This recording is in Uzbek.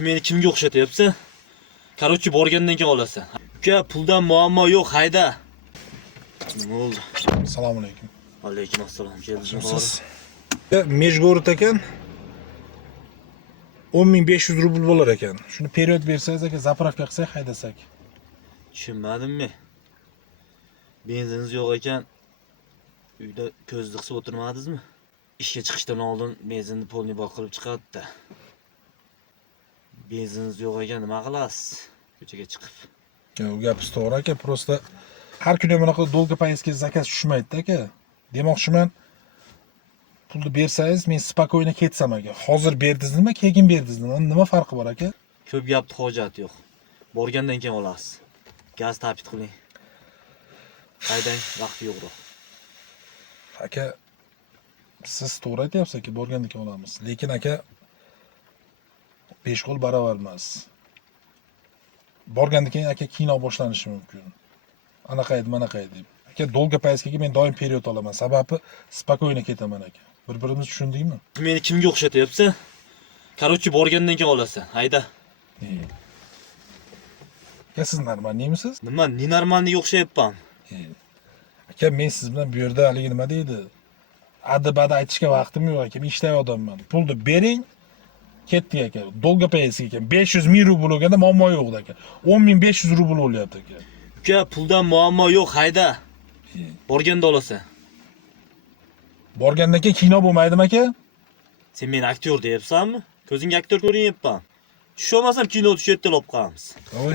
Meni kimga o'xshatyapsan? Короче, borgandan keyin olasan. Uka, puldan muammo yo'q, hayda. Nima bo'ldi? Assalomu alaykum. Alaykum assalom. Keldingmi? Siz Mejgorod ekan 10.500 rubl bo'lar ekan. Shuni period bersangiz aka, zapravka qilsak, haydasak. Tushunmadimmi? Benziniz yo'q ekan, uyda ko'zni qisib o'tirmadingizmi? Ishga chiqishdan oldin benzinni polni bor qilib chiqadi-da. Benziniz yo'q ekan nima qilasiz? Ko'chaga chiqib. U gapingiz to'g'ri aka, prosta har kuni mana qilib dolga poyezdga zakaz tushmaydi aka. Demoqchiman, pulni bersangiz men spokойно ketsam aka. Hozir berdingizmi, keyin berdingizmi? Nima farqi bor aka? Ko'p gapni hojati yo'q. Borgandan keyin olasiz. Gaz tapit qiling. Haydang, vaqti yo'qroq. Aka, siz to'g'ri aytyapsiz aka, borgandan keyin olamiz. Lekin aka 5 qo'l baravar emas. Borgandan keyin aka kino boshlanishi mumkin. Anaqa edi, manaqa edi deb. Aka, dolga poyezdga men doim period olaman. Sababi spokойно ketaman aka. Bir-birimizni tushundingmi? Meni kimga o'xshatyapsan? Короче, borgandan keyin olasan. Hayda. Aka, siz normalnimisiz? Nima, nenormalniga o'xshayapman? Aka, men siz bilan bu yerda haligi nima deydi? Adibada aytishga vaqtim yo'q aka. Men ishlay odamman. Pulni bering, ketdik aka. Dolga poyezdga ekan 500.000 rubl bo'lganda muammo yo'q aka. 10.500 rubl bo'lyapti aka. Uka, puldan muammo yo'q, hayda. Borganda olasan. Borgandan keyin kino bo'lmaydimi aka? Sen meni aktyor deyapsanmi? Ko'zingga aktyor ko'rinyapman. Tusholmasam kino tushyapti olib qolamiz. Voy.